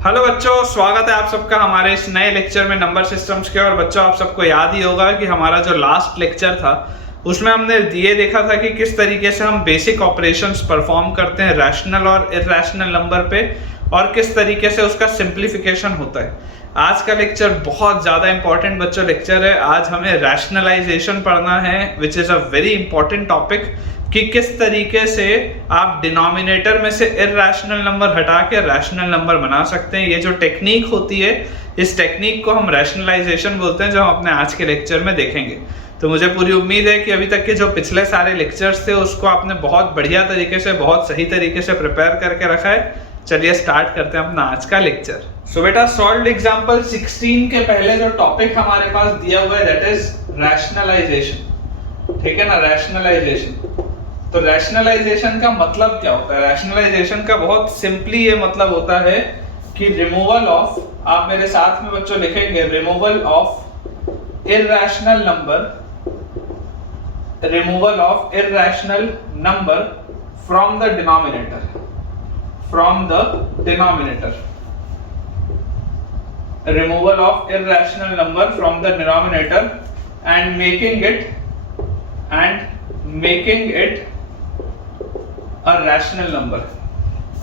Hello बच्चों, स्वागत है आप सबका हमारे इस नए लेक्चर में नंबर सिस्टम्स के। और बच्चों, आप सबको याद ही होगा कि हमारा जो लास्ट लेक्चर था उसमें हमने ये देखा था कि किस तरीके से हम बेसिक ऑपरेशंस परफॉर्म करते हैं रैशनल और इरैशनल नंबर पे, और किस तरीके से उसका सिंप्लीफिकेशन होता है। आज का लेक्चर बहुत ज़्यादा इंपॉर्टेंट बच्चों लेक्चर है। आज हमें रैशनलाइजेशन पढ़ना है, which is a very important topic, कि किस तरीके से आप डिनोमिनेटर में से इरैशनल नंबर हटा के रैशनल नंबर बना सकते हैं। ये जो टेक्निक होती है, इस टेक्निक को हम रैशनलाइजेशन बोलते हैं, जो हम अपने आज के लेक्चर में देखेंगे। तो मुझे पूरी उम्मीद है कि अभी तक के जो पिछले सारे लेक्चर्स थे उसको आपने बहुत बढ़िया तरीके से, बहुत सही तरीके से प्रिपेयर करके रखा है। चलिए स्टार्ट करते हैं अपना आज का लेक्चर। सो बेटा, सॉल्व्ड एग्जांपल 16 के पहले जो टॉपिक हमारे पास दिया हुआ है दैट इज रैशनलाइजेशन। ठीक है ना, रैशनलाइजेशन। तो रैशनलाइजेशन का मतलब क्या होता है? रैशनलाइजेशन का बहुत सिंपली ये मतलब होता है कि रिमूवल ऑफ, आप मेरे साथ में बच्चों लिखेंगे, removal of irrational number, removal of irrational number from the denominator, from the denominator, removal of irrational number from the denominator and making it a rational number,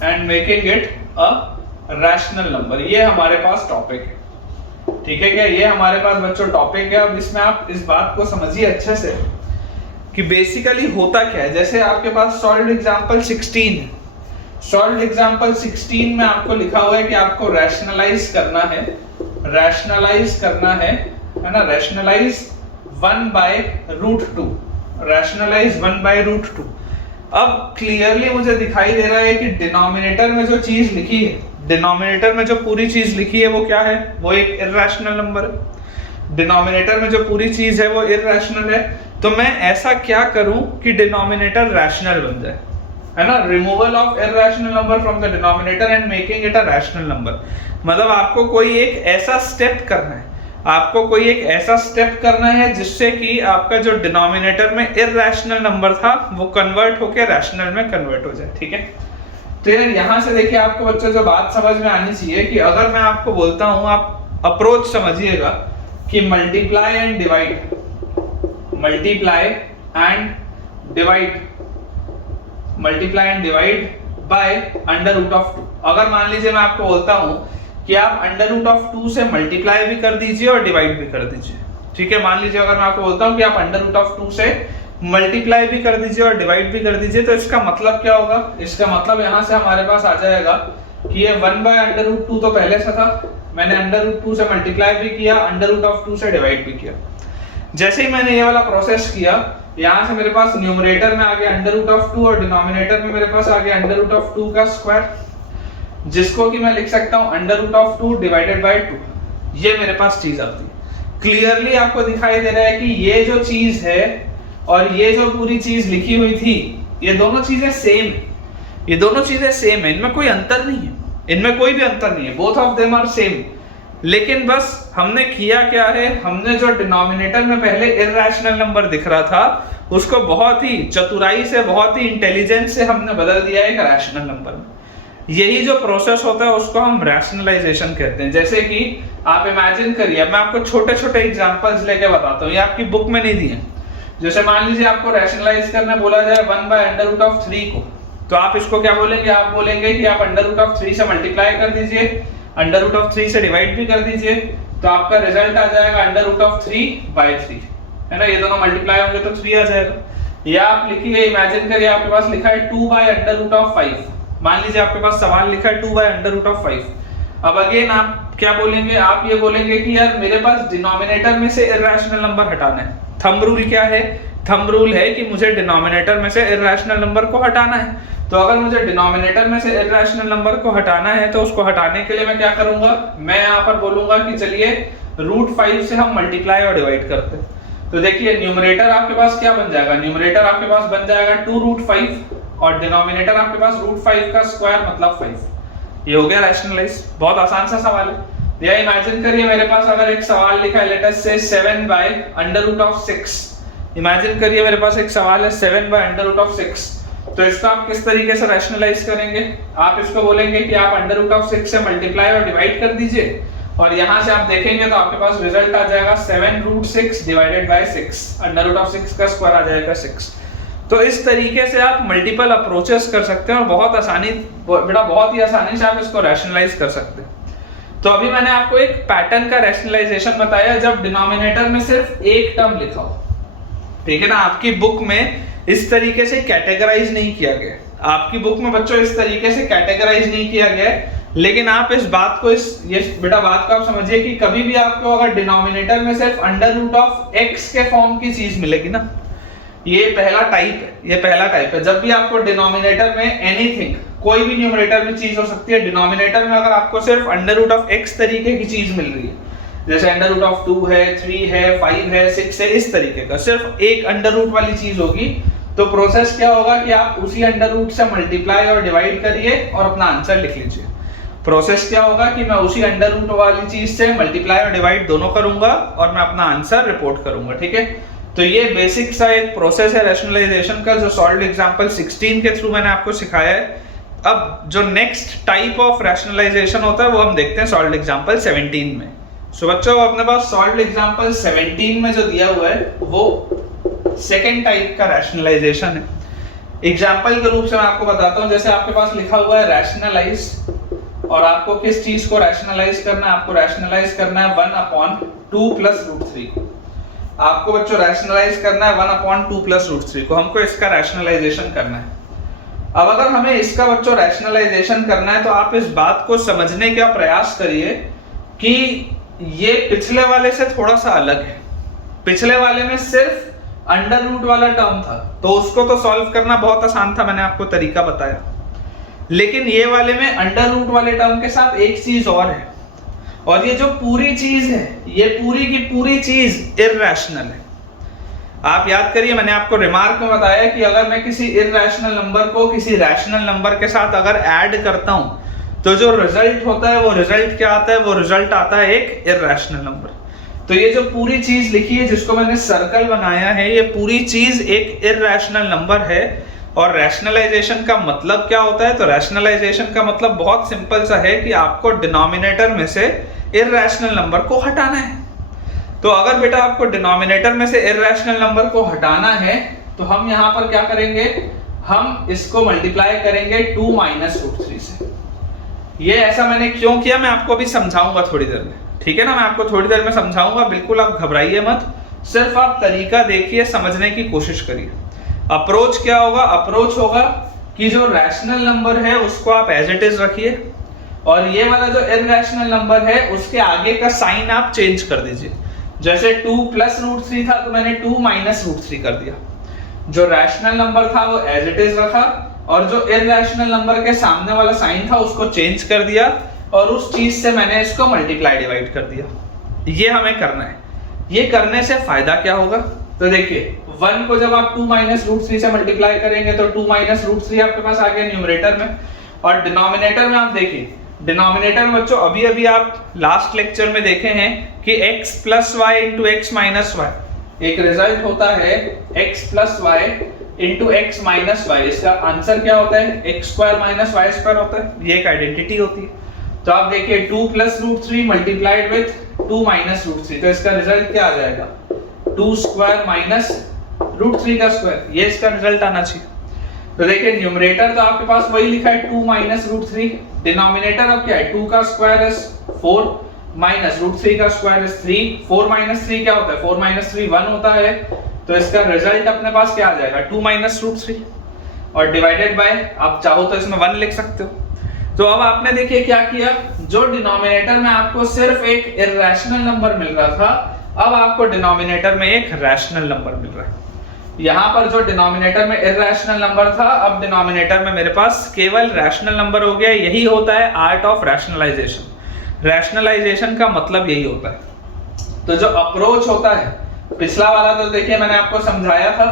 and making it a rational number। ये हमारे पास topic है। ठीक है क्या? ये हमारे पास बच्चों topic है। अब इसमें आप इस बात को समझिए अच्छे से कि बेसिकली होता क्या है। जैसे आपके पास सॉल्व्ड एग्जांपल 16 है। सॉल्व्ड एग्जांपल 16 में आपको लिखा हुआ है कि आपको रैशनलाइज करना है, रैशनलाइज करना है ना, रैशनलाइज 1/√2, रैशनलाइज 1/√2। अब क्लियरली मुझे दिखाई दे रहा है कि डिनोमिनेटर में जो चीज लिखी है, डिनोमिनेटर में जो पूरी चीज लिखी है वो क्या है? वो एक इरैशनल नंबर है। डिनोमिनेटर में जो पूरी चीज है वो इरैशनल है। तो मैं ऐसा क्या करूं कि डिनोमिनेटर रैशनल बन जाए, है ना? Removal of irrational number from the denominator and making it a rational number. मतलब आपको कोई एक ऐसा स्टेप करना है, आपको कोई एक ऐसा स्टेप करना है जिससे कि आपका जो डिनोमिनेटर में इरैशनल नंबर था वो कन्वर्ट होके रैशनल में कन्वर्ट हो जाए। ठीक है? तो यार यहाँ से देखिए, आपको बच्चों जो बात समझ में आनी चाहिए कि अगर मैं आपको बोलता हूँ, आप अप्रोच समझिएगा कि multiply and divide, multiply and divide, multiply and divide by √2। अगर मान लीजिए मैं आपको बोलता हूं कि आप √2 से मल्टीप्लाई भी कर दीजिए और डिवाइड भी कर दीजिए। ठीक है? मान लीजिए अगर मैं आपको बोलता हूं कि आप √2 से मल्टीप्लाई भी कर दीजिए और डिवाइड भी कर दीजिए, तो इसका मतलब क्या होगा? इसका मतलब यहां से हमारे पास आ जाएगा कि ये 1/√2 तो पहले से था, मैंने √2 से मल्टीप्लाई भी किया, √2 से डिवाइड भी किया। जैसे ही मैंने ये वाला प्रोसेस किया, यहां से मेरे पास न्यूमरेटर में आ गया √2 और डिनोमिनेटर में मेरे पास आ गया √2 का स्क्वायर, जिसको कि मैं लिख सकता हूं √2 डिवाइडेड बाय 2। ये मेरे पास चीज आती है। क्लियरली आपको दिखाई दे रहा है कि ये जो चीज है और ये जो पूरी चीज लिखी हुई थी, ये दोनों चीजें सेम है। ये दोनों चीजें सेम है, इनमें कोई अंतर नहीं है, इनमें कोई भी अंतर नहीं है। Both of them are same. लेकिन बस हमने किया क्या है, हमने जो डिनोमिनेटर में पहले इरैशनल नंबर दिख रहा था उसको बहुत ही चतुराई से, बहुत ही इंटेलिजेंस से हमने बदल दिया एक रैशनल नंबर में। यही जो प्रोसेस होता है उसको हम रैशनलाइजेशन कहते हैं। जैसे कि आप इमेजिन करिए, मैं आपको छोटे छोटे एग्जांपल्स लेके बताता हूँ, ये आपकी बुक में नहीं दिए। जैसे मान लीजिए आपको रैशनलाइज करने बोला जाए 1/√3 को, तो आप इसको क्या बोलेंगे? आप बोलेंगे कि आप √3 से मल्टीप्लाई कर दीजिए, √3 से डिवाइड भी कर दीजिए, तो आपका रिजल्ट आ जाएगा √3/3, है ना? ये दोनों मल्टीप्लाई होंगे तो 3 आ जाएगा। या आप लिखिए, इमेजिन करिए आपके पास लिखा है 2/√5। मान लीजिए आपके पास सवाल लिखा है 2/√5। अब अगेन आप क्या बोलेंगे? आप ये बोलेंगे कि यार मेरे पास डिनोमिनेटर में से इरैशनल नंबर हटाना है। थंब रूल क्या है? थंब रूल है कि मुझे डिनोमिनेटर में से इरैशनल नंबर को हटाना है। तो अगर मुझे डिनोमिनेटर में से इरैशनल नंबर को हटाना है तो उसको हटाने के लिए मैं क्या करूंगा? मैं यहाँ पर बोलूंगा कि चलिए √5 से हम मल्टीप्लाई और डिवाइड करते हैं। तो देखिए न्यूमरेटर आपके पास क्या बन जाएगा? न्यूमरेटर आपके पास बन जाएगा 2√5 और डिनोमिनेटर आपके पास √5 का स्क्वायर मतलब 5। ये हो गया रैशनलाइज। बहुत आसान सा सवाल है। या इमेजिन करिए मेरे पास अगर एक सवाल लिखा है, लेट अस से 7/√6। इमेजिन करिए मेरे पास एक सवाल है 7/√6। तो इसको आप किस तरीके से रैशनलाइज करेंगे? आप इसको बोलेंगे कि आप अंडर रूट ऑफ 6 से मल्टीप्लाई और डिवाइड कर दीजिए, और यहां से आप देखेंगे तो आपके पास रिजल्ट आ जाएगा 7 root 6 divided by 6, under root of 6 का स्क्वायर आ जाएगा 6। तो इस तरीके से आप मल्टीपल अप्रोचेस कर सकते हैं और बहुत ही आसानी से आप इसको रैशनलाइज कर सकते हैं। तो अभी मैंने आपको एक पैटर्न का रैशनलाइजेशन बताया जब डिनोमिनेटर में सिर्फ एक टर्म लिखा हो, ठीक है ना। आपकी बुक में इस तरीके से कैटेगराइज नहीं किया गया, आपकी बुक में बच्चों इस तरीके से कैटेगराइज नहीं किया गया है, लेकिन आप इस बात को बात को आप समझिए कि कभी भी आपको अगर डिनोमिनेटर में सिर्फ अंडर रूट ऑफ x के फॉर्म की चीज मिलेगी ना, ये पहला टाइप है। जब भी आपको डिनोमिनेटर में एनीथिंग, कोई भी न्यूमरेटर में चीज हो सकती है, डिनोमिनेटर में अगर आपको सिर्फ अंडर रूट ऑफ x तरीके की चीज मिल रही है, जैसे अंडर रूट ऑफ 2 है, 3 है, 5 है, 6 है, इस तरीके का सिर्फ एक अंडर रूट वाली चीज होगी, तो प्रोसेस क्या होगा कि आप उसी अंडर रूट से मल्टीप्लाई और डिवाइड करिए और अपना आंसर लिख लीजिए। प्रोसेस क्या होगा कि मैं उसी अंडर रूट वाली चीज से मल्टीप्लाई और डिवाइड दोनों करूंगा और मैं अपना आंसर रिपोर्ट करूंगा, ठीक है। तो ये बेसिक सा एक प्रोसेस है रैशनलाइजेशन का, जो सॉल्व्ड एग्जांपल 16 के थ्रू मैंने आपको सिखाया है। अब जो नेक्स्ट टाइप ऑफ रैशनलाइजेशन होता है वो हम देखते हैं सॉल्व्ड एग्जांपल 17 में। सो बच्चों अपने पास सॉल्व्ड एग्जांपल 17 में जो दिया हुआ है वो सेकेंड टाइप का रैशनलाइजेशन है। एग्जांपल के रूप से मैं आपको बताता हूं, जैसे आपके पास लिखा हुआ है रैशनलाइज, और आपको किस चीज को रैशनलाइज करना है? आपको रैशनलाइज करना है 1/2 प्लस रूट 3 को। आपको बच्चों रैशनलाइज करना है 1/2 प्लस रूट 3 को, हमको इसका रैशनलाइजेशन करना है। अब अगर हमें इसका बच्चों रैशनलाइजेशन करना है तो आप इस बात को समझने का प्रयास करिए कि ये पिछले वाले से थोड़ा सा अलग है। पिछले वाले में सिर्फ अंडर रूट वाला टर्म था, तो उसको तो सॉल्व करना बहुत आसान था, मैंने आपको तरीका बताया। लेकिन ये वाले में अंडर रूट वाले टर्म के साथ एक चीज और है, और ये जो पूरी चीज है, ये पूरी की पूरी चीज इर्रेशनल है। आप याद करिए, मैंने आपको रिमार्क में बताया कि अगर मैं किसी इर्रेशनल नंबर को किसी रैशनल नंबर के साथ अगर ऐड करता हूं तो जो रिजल्ट होता है वो रिजल्ट क्या आता है? वो रिजल्ट आता है एक इर्रेशनल नंबर। तो ये जो पूरी चीज लिखी है जिसको मैंने सर्कल बनाया है, ये पूरी चीज एक इर्रेशनल नंबर है। और रैशनलाइजेशन का मतलब क्या होता है? तो रैशनलाइजेशन का मतलब बहुत सिंपल सा है कि आपको डिनोमिनेटर में से इर्रेशनल नंबर को हटाना है। तो अगर बेटा आपको डिनोमिनेटर में से इर्रेशनल नंबर को हटाना है तो हम यहां पर क्या करेंगे? हम इसको मल्टीप्लाई करेंगे 2 माइनस रूट 3 से। ये ऐसा मैंने क्यों किया मैं आपको अभी समझाऊंगा थोड़ी देर में, ठीक है ना। मैं आपको थोड़ी देर में समझाऊंगा, बिल्कुल आप घबराइए मत, सिर्फ आप तरीका देखिए, समझने की कोशिश करिए। अप्रोच क्या होगा? अप्रोच होगा कि जो रैशनल नंबर है उसको आप एज इट इज रखिए, और ये वाला जो इर्रेशनल नंबर है उसके आगे का साइन आप चेंज कर दीजिए। जैसे 2 प्लस रूट 3 था तो मैंने 2 माइनस रूट 3 कर दिया। जो रैशनल नंबर था वो एज इट इज रखा, और जो इर्रेशनल नंबर के सामने वाला साइन था उसको चेंज कर दिया, और उस चीज से मैंने इसको मल्टीप्लाई डिवाइड कर दिया। ये हमें करना है। ये करने से फायदा क्या होगा? तो देखिए 1 को जब आप 2 माइनस रूट 3 से मल्टीप्लाई करेंगे तो 2 माइनस रूट 3 आपके पास आ गया न्यूमरेटर में, और डिनोमिनेटर में आप देखिए, डिनोमिनेटर में बच्चों अभी अभी आप लास्ट लेक्चर में देखे हैं कि x plus y into x minus y एक रिजल्ट होता है x plus y into x minus y. इसका आंसर क्या होता है? X square minus y square होता है। ये एक आइडेंटिटी होती है। तो आप देखिए 2 plus root 3 multiplied with 2 minus root 3, तो इसका रिजल्ट क्या आ जाएगा? 2 स्क्वायर माइनस रूट 3 का स्क्वायर, ये इसका रिजल्ट आना चाहिए। तो देखिए न्यूमरेटर तो आपके पास वही लिखा है 2 माइनस रूट 3, डिनोमिनेटर अब क्या है? 2 का स्क्वायर इज 4 माइनस रूट 3 का स्क्वायर इज 3। 4 माइनस 3 क्या होता है? 4 माइनस 3 1 होता है। तो इसका रिजल्ट अपने पास क्या आ जाएगा? 2 माइनस रूट 3, और डिवाइडेड बाय, आप चाहो तो इसमें 1 लिख सकते हो। तो अब आपने देखिए क्या किया, जो डिनोमिनेटर में आपको सिर्फ एक इर्रेशनल नंबर मिल रहा था, अब आपको डिनोमिनेटर में एक रैशनल नंबर मिल रहा है। यहां पर जो डिनोमिनेटर में इर्रेशनल नंबर था, अब डिनोमिनेटर में मेरे पास केवल रैशनल नंबर हो गया। यही होता है आर्ट ऑफ रैशनलाइजेशन। रैशनलाइजेशन का मतलब यही होता है। तो जो अप्रोच होता है, पिछला वाला तो देखिए मैंने आपको समझाया था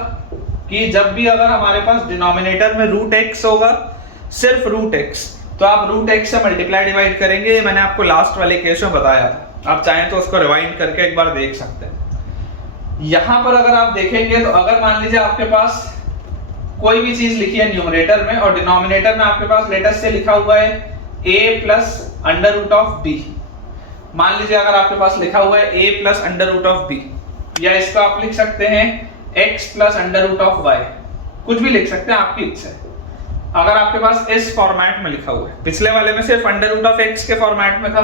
कि जब भी अगर हमारे पास डिनोमिनेटर में रूट एक्स होगा, सिर्फ रूट एक्स, तो आप रूट एक्स से मल्टीप्लाई डिवाइड करेंगे। मैंने आपको लास्ट वाले केस में बताया था, आप चाहें तो उसको रिवाइंड करके एक बार देख सकते हैं। यहां पर अगर आप देखेंगे तो अगर मान लीजिए आपके पास कोई भी चीज लिखी है न्यूमरेटर में और डिनोमिनेटर में आपके पास लेटेस्ट से लिखा हुआ है a plus under root of b। मान लीजिए अगर आपके पास लिखा हुआ है a plus under root of b, या इसको आप लिख सकते हैं x plus under root of y, कुछ भी लिख सकते हैं, आपकी इच्छा है। अगर आपके पास इस फॉर्मेट में लिखा हुआ है, पिछले वाले में सिर्फ अंडर रूट ऑफ x के फॉर्मेट में था,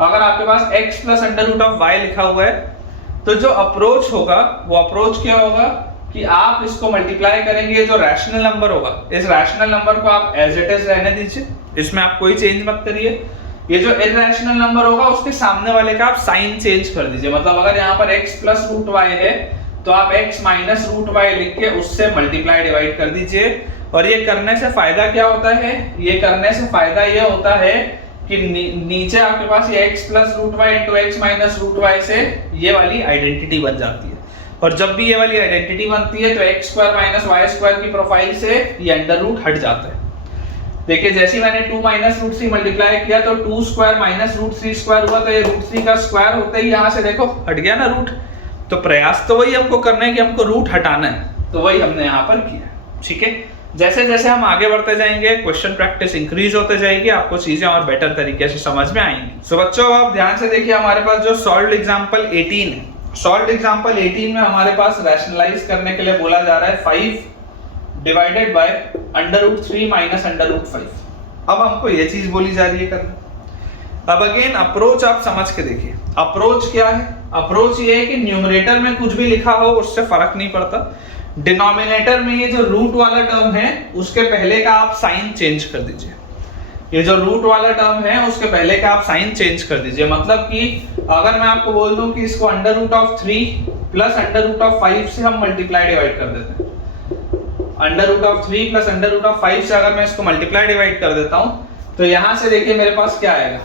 अगर आपके पास x plus under root of y लिखा हुआ है तो जो अप्रोच होगा वो अप्रोच क्या होगा कि आप इसको मल्टीप्लाई करेंगे, जो रैशनल नंबर होगा इस रैशनल नंबर को आप एज इट इज रहने दीजिए, इसमें आप कोई चेंज मत करिए। ये जो इररेशनल नंबर होगा उसके सामने वाले का आप साइन चेंज कर दीजिए। मतलब अगर यहाँ पर x प्लस रूट y है तो आप x माइनस रूट y लिख के उससे मल्टीप्लाई डिवाइड कर दीजिए। और ये करने से फायदा क्या होता है, ये करने से फायदा ये होता है कि नीचे आपके पास ये x plus root y into x minus root y से ये वाली आइडेंटिटी बन जाती है। और जब भी ये वाली आइडेंटिटी बनती है तो x square minus y square की प्रोफाइल से ये अंडर रूट हट जाता है। देखिए जैसे मैंने 2 माइनस रूट 3 मल्टीप्लाई किया तो 2 स्क्वायर माइनस रूट 3 स्क्वायर हुआ, तो ये रूट 3 का स्क्वायर होते ही यहाँ से देखो हट गया ना रूट। तो प्रयास तो वही हमको करना है कि हमको रूट हटाना है, तो वही हमने यहाँ पर किया। ठीक है, जैसे जैसे हम आगे बढ़ते जाएंगे क्वेश्चन प्रैक्टिस इंक्रीज होते जाएगी, आपको चीजें और बेटर तरीके से समझ में आएंगी। सो बच्चों आप ध्यान से देखिए, हमारे पास जो सॉल्व्ड एग्जांपल 18 है, सॉल्व्ड एग्जांपल 18 में हमारे पास रैशनलाइज करने के लिए बोला जा रहा है 5 divided by under root 3 minus under root 5। अब हमको ये चीज बोली जा रही है करना। अब अगेन अप्रोच आप समझ के देखिए, अप्रोच क्या है, अप्रोच ये है कि न्यूमरेटर में कुछ भी लिखा हो उससे फर्क नहीं पड़ता, डिनोमिनेटर में ये जो रूट वाला टर्म है उसके पहले का आप साइन चेंज कर दीजिए। ये जो रूट वाला टर्म है उसके पहले का आप साइन चेंज कर दीजिए। मतलब कि अगर मैं आपको बोल दूं कि इसको under root of 3 plus under root of 5 से हम मल्टीप्लाई डिवाइड कर देते हैं, under root of 3 plus under root of 5 से अगर मैं इसको मल्टीप्लाई डिवाइड कर देता हूं तो यहां से देखिए मेरे पास क्या आएगा।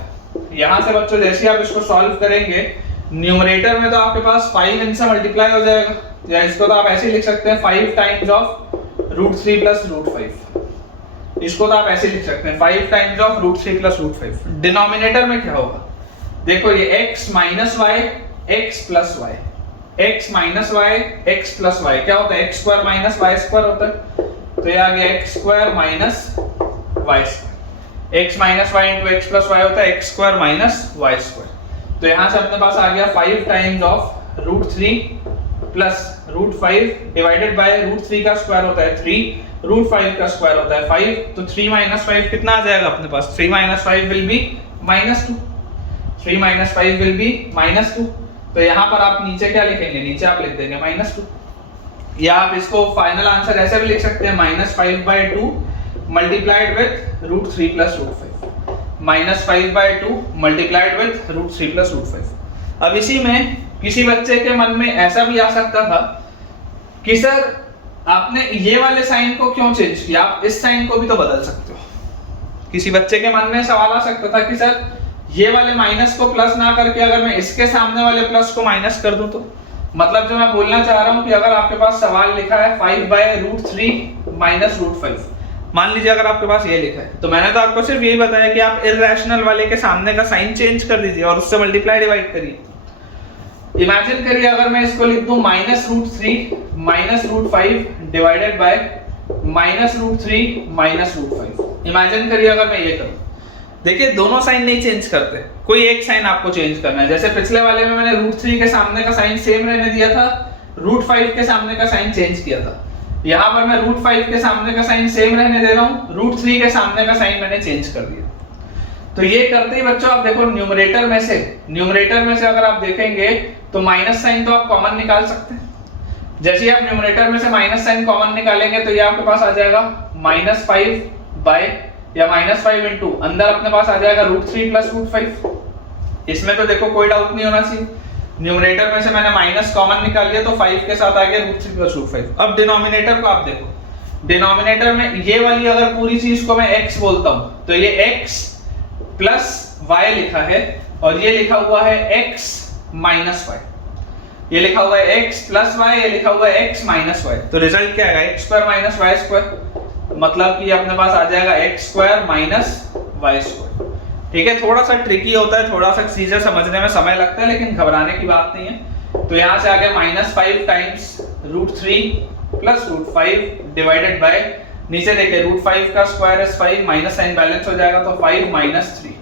यहां से बच्चों जैसे आप इसको सॉल्व करेंगे, न्यूमरेटर में तो आपके पास 5 इनसे मल्टीप्लाई हो जाएगा, या इसको तो आप ऐसे ही लिख सकते हैं 5 times of root 3 plus root 5। इसको तो आप ऐसे लिख सकते हैं 5 times of root 3 plus root 5। Denominator में क्या होगा, देखो ये x minus y x plus y, x minus y x plus y क्या होता है, x square minus y square होता है। तो ये आ गया x square minus y square, x minus y into x plus Y होता है x square minus y square. तो यहाँ से अपने पास आ गया 5 times of root 3 plus root 5 divided by root 3 का स्क्वायर होता है 3, रूट 5 का स्क्वायर होता है 5, तो 3 माइनस 5 कितना आ जाएगा अपने पास, 3 minus 5 will be minus 2, 3 minus 5 will be minus 2। तो यहाँ पर आप नीचे क्या लिखेंगे, नीचे आप लिख देंगे माइनस 2, या आप इसको फाइनल आंसर ऐसे भी लिख सकते हैं minus 5/2 multiplied with root 3 plus root 5, minus 5/2 multiplied with root 3 plus root 5। अब इसी में किसी बच्चे के मन में ऐसा भी आ सकता था कि सर आपने ये वाले साइन को क्यों चेंज किया, आप इस साइन को भी तो बदल सकते हो। किसी बच्चे के मन में सवाल आ सकता था कि सर ये वाले माइनस को प्लस ना करके अगर मैं इसके सामने वाले प्लस को माइनस कर दूं तो, मतलब जो मैं बोलना चाह रहा हूं कि अगर आपके पास सवाल लिखा है 5/√3 माइनस रूट 5, मान लीजिए अगर आपके पास ये लिखा है, तो मैंने तो आपको सिर्फ यही बताया कि आप इररेशनल वाले के सामने का साइन चेंज कर दीजिए और उससे मल्टीप्लाई डिवाइड करिए। इमेजिन करिए अगर मैं इसको लिख दूं -√3 minus root 5 divided by -√3 minus root 5। Imagine करिए अगर मैं ये करूं, देखिए दोनों साइन नहीं चेंज करते, कोई एक साइन आपको चेंज करना है। जैसे पिछले वाले में मैंने √3 के सामने का साइन सेम रहने दिया था, √5 के सामने का साइन चेंज किया था। यहाँ पर मैं √5 के सामने का साइन सेम रहने दे रहा हूँ, √3 के सामने का साइन मैंने चेंज कर दिया। तो ये करते ही बच्चों आप देखो न्यूमरेटर में से अगर आप देखेंगे तो माइनस साइन तो आप कॉमन निकाल सकते हैं। जैसे ही आप न्यूमरेटर में से माइनस साइन कॉमन निकालेंगे तो ये आपके पास आ जाएगा -5 बाय या -5 इंटू अंदर अपने पास आ जाएगा √3 प्लस रूट 5। इसमें तो देखो कोई डाउट नहीं होना चाहिए, न्यूमरेटर में से मैंने माइनस कॉमन निकाल लिया तो 5 के साथ आ गया √3 प्लस रूट 5। अब डिनोमिनेटर को आप देखो, डिनोमिनेटर में ये वाली अगर पूरी चीज को मैं x बोलता हूं तो ये x प्लस y लिखा है और ये लिखा हुआ है x माइनस y, ये लिखा हुआ है x प्लस y, ये लिखा हुआ है x माइनस y। तो रिजल्ट क्या आएगा, x square minus y square, मतलब कि अपने पास आ जाएगा x square minus y square. ठीक है, थोड़ा सा ट्रिकी होता है, थोड़ा सा चीजें समझने में समय लगता है, लेकिन घबराने की बात नहीं है। तो यहाँ से आ गया -5 times √3 plus root 5 divided by, नीचे देखिए रूट 5 का square is 5, minus sign balance हो जाएगा तो 5 माइनस 3,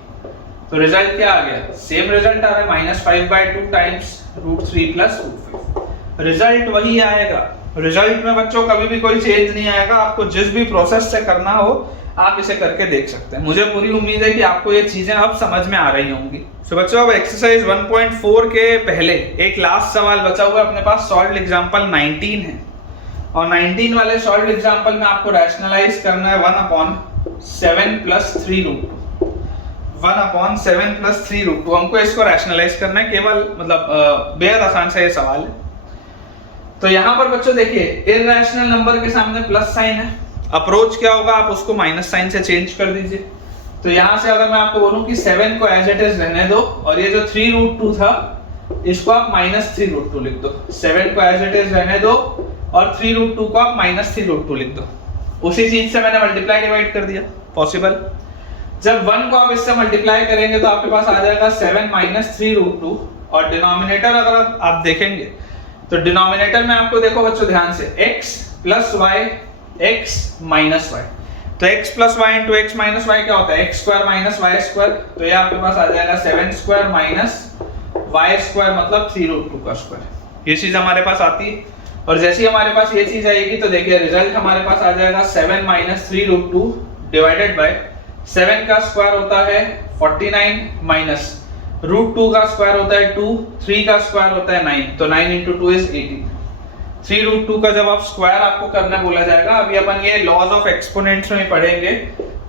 तो रिजल्ट क्या आ गया, सेम रिजल्ट आ रहा है, minus 5/2 times root 3 plus root 5, result वही आएगा। रिजल्ट में बच्चों कभी भी कोई चेंज नहीं आएगा, आपको जिस भी प्रोसेस से करना हो आप इसे करके देख सकते हैं। मुझे पूरी उम्मीद है कि आपको ये चीजें अब समझ में आ रही होंगी। तो बच्चों अब एक्सरसाइज 1.4 के पहले एक लास्ट सवाल बचा हुआ है अपने पास, सॉल्व एग्जांपल 19 है, और 19 वाले सॉल्व एग्जांपल में आपको रैशनलाइज करना है 1/7 प्लस 3 रूट 1/7 प्लस 3 रूट 2, हमको इसको रैशनलाइज करना है केवल, मतलब बेहद आसान सा ये सवाल है। तो यहाँ पर बच्चों देखिए इररेशनल नंबर के सामने प्लस साइन है, अप्रोच क्या होगा, आप उसको माइनस साइन से चेंज कर दीजिए। तो यहाँ से अगर मैं आपको बोलूं कि 7 को एज इट इज रहने दो, और ये जो 3 रूट 2 था इसको आप माइनस 3 रूट 2 लिख दो, 7 को एज इट इज रहने दो और 3 रूट 2 को आप माइनस 3 रूट 2 लिख दो, उसी चीज से मैंने मल्टीप्लाई डिवाइड कर दिया, पॉसिबल। जब 1 को आप इससे मल्टीप्लाई करेंगे तो आपके पास आ जाएगा 7 माइनस 3 रूट 2, और डिनोमिनेटर अगर आप देखेंगे तो डिनोमिनेटर में आपको देखो बच्चों ध्यान से x plus y x minus y, तो x plus y into x minus y क्या होता है, x square minus y square, तो ये आपके पास आ जाएगा 7 स्क्वायर माइनस वाई स्क्वायर मतलब 3 रूट 2 का स्क्वायर, ये चीज हमारे पास आती है। और जैसे ही हमारे पास ये चीज आएगी तो देखिए रिजल्ट हमारे पास आ जाएगा 7 माइनस 3 रूट 2 डिवाइडेड बाय 7 का स्क्वायर होता है 49 माइनस रूट 2 का स्क्वायर होता है 2, 3 का स्क्वायर होता है 9, तो 9 इंटू 2 इज 18। 3 रूट 2 का जब आप स्क्वायर आपको करना बोला जाएगा, अभी अपन ये लॉज ऑफ एक्सपोनेंट्स में पढ़ेंगे,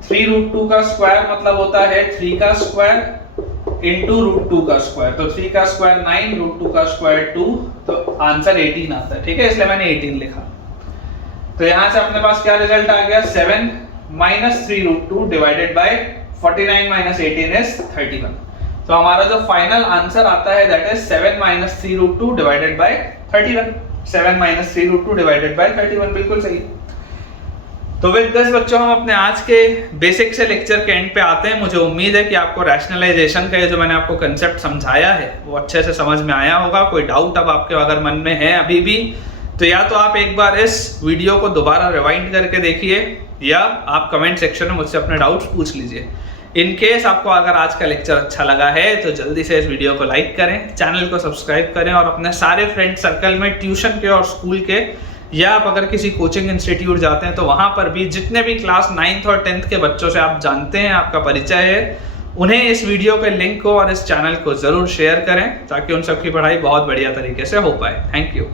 3 रूट 2 का स्क्वायर मतलब होता है 3 का स्क्वायर इंटू रूट 2 का स्क्वायर, तो 3 का स्क्वायर 9, रूट 2 का स्क्वायर 2, तो आंसर 18 आता है, ठीक है, इसलिए मैंने 18 लिखा। तो यहाँ से अपने पास क्या रिजल्ट आ गया, 7 minus 3 root 2 divided by 49 minus 18 is 31, तो हमारा जो फाइनल आंसर आता है that is 7 minus 3 root 2 divided by 31, 7 minus 3 root 2 divided by 31, बिल्कुल सही। तो विद दिस बच्चों हम अपने आज के बेसिक से लेक्चर के एंड पे आते हैं। मुझे उम्मीद है कि आपको रैशनलाइजेशन का जो मैंने आपको कंसेप्ट समझाया है वो अच्छे से समझ में आया होगा। कोई डाउट अब आपके अगर मन में है अभी भी, तो या तो आप एक बार इस वीडियो को दोबारा रिवाइंड करके देखिए, या आप कमेंट सेक्शन में मुझसे अपने डाउट्स पूछ लीजिए। इन केस आपको अगर आज का लेक्चर अच्छा लगा है तो जल्दी से इस वीडियो को लाइक करें, चैनल को सब्सक्राइब करें, और अपने सारे फ्रेंड सर्कल में ट्यूशन के और स्कूल के, या आप अगर किसी कोचिंग इंस्टीट्यूट जाते हैं तो वहाँ पर भी जितने भी क्लास 9th और 10th के बच्चों से आप जानते हैं, आपका परिचय है, उन्हें इस वीडियो के लिंक को और इस चैनल को ज़रूर शेयर करें ताकि उन सबकी पढ़ाई बहुत बढ़िया तरीके से हो पाए। Thank you.